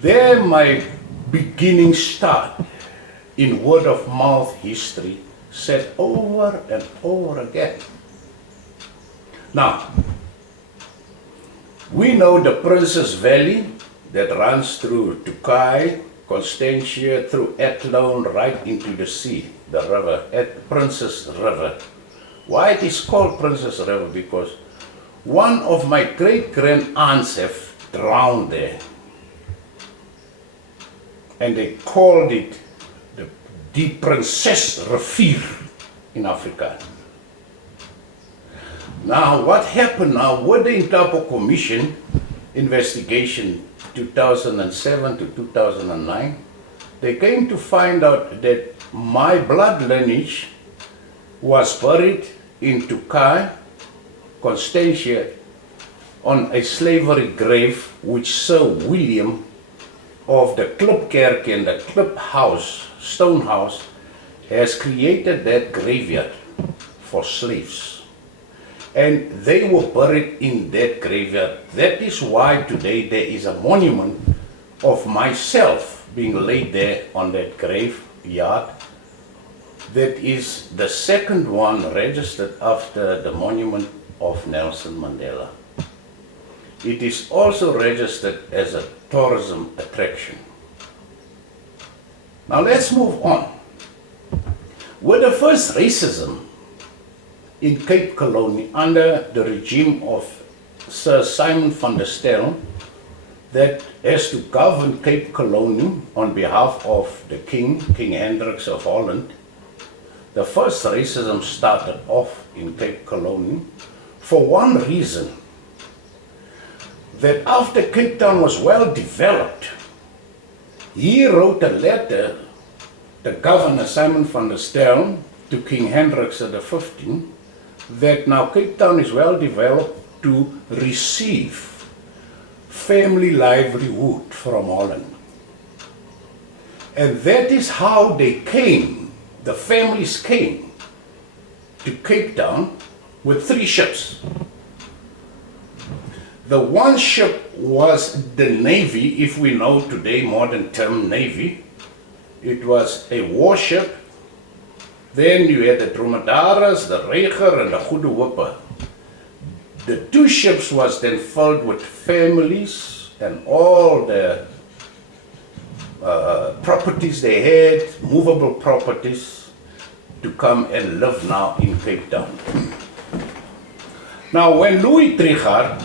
There my beginning start in word of mouth history said over and over again. Now, we know the Princess Valley that runs through Tukai, Constantia, through Athlone, right into the sea, the river, at Princess River. Why it is called Princess River? Because one of my great-grand aunts have drowned there. And they called it the Princess Rivier in Afrikaans. Now, what happened now with the Interpol Commission investigation 2007 to 2009, they came to find out that my blood lineage was buried in Tukai, Constantia, on a slavery grave which Sir William of the Klipkerk and the Klip House, Stone House, has created that graveyard for slaves. And they were buried in that graveyard. That is why today there is a monument of myself being laid there on that graveyard. That is the second one registered after the monument of Nelson Mandela. It is also registered as a tourism attraction. Now let's move on. With the first racism in Cape Colony under the regime of Sir Simon van der Stel, that has to govern Cape Colony on behalf of the King Hendrik of Holland, the first racism started off in Cape Colony for one reason, that after Cape Town was well developed, he wrote a letter, the Governor Simon van der Stel, to King Hendrik XV, that now Cape Town is well developed to receive family livelihood from Holland. And that is how they came, the families came to Cape Town with 3 ships. The one ship was the Navy, if we know today modern term Navy. It was a warship. Then you had the Dromedaris, the Reijer and the Goede. The 2 ships was then filled with families and all the properties they had, movable properties, to come and live now in Cape Town. Now when Louis Trichardt,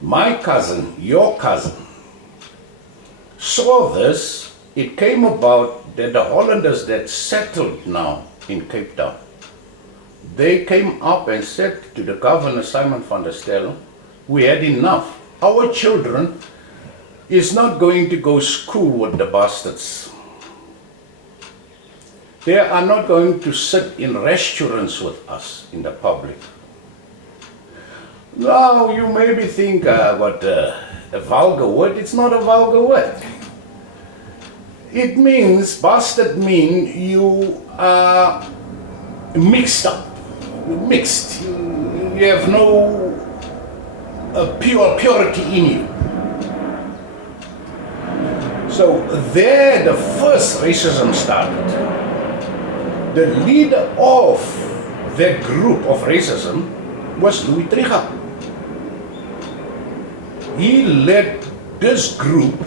my cousin, your cousin, saw this, it came about that the Hollanders that settled now in Cape Town, they came up and said to the Governor Simon van der Stel, we had enough. Our children is not going to go school with the bastards. They are not going to sit in restaurants with us in the public. Now you maybe think what a vulgar word. It's not a vulgar word. It means, bastard mean you are mixed up, mixed. You have no purity in you. So there the first racism started. The leader of that group of racism was Louis Trichardt. He led this group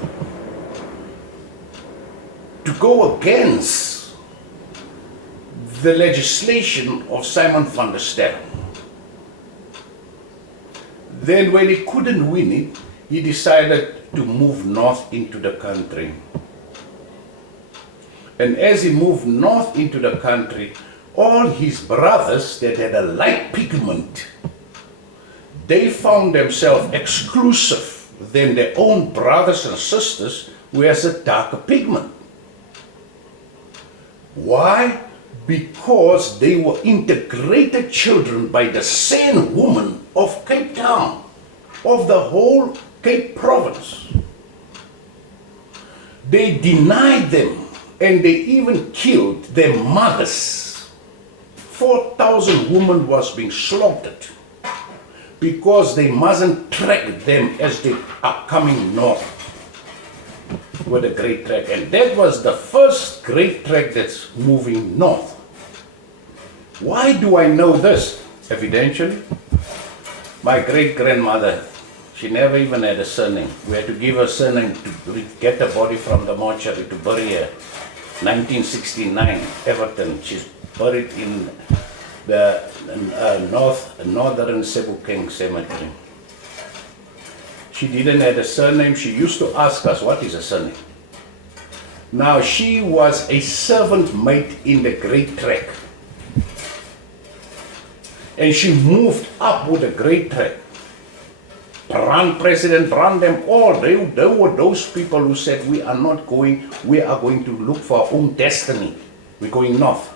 to go against the legislation of Simon van der Stel. Then when he couldn't win it, he decided to move north into the country. And as he moved north into the country, all his brothers that had a light pigment, they found themselves exclusive than their own brothers and sisters who has a darker pigment. Why? Because they were integrated children by the same woman of Cape Town, of the whole Cape Province. They denied them and they even killed their mothers. 4,000 women was being slaughtered because they mustn't track them as they are coming north. with a great track. And that was the first great track that's moving north. Why do I know this? Evidentially, my great-grandmother, she never even had a surname. We had to give her a surname to get the body from the mortuary to bury her. 1969, Everton. She's buried in the northern Sebokeng Cemetery. She didn't have a surname. She used to ask us, what is a surname? Now, she was a servant maid in the Great Track. And she moved up with the Great Track. President Brand, them all, they were those people who said, we are not going, we are going to look for our own destiny. We're going north.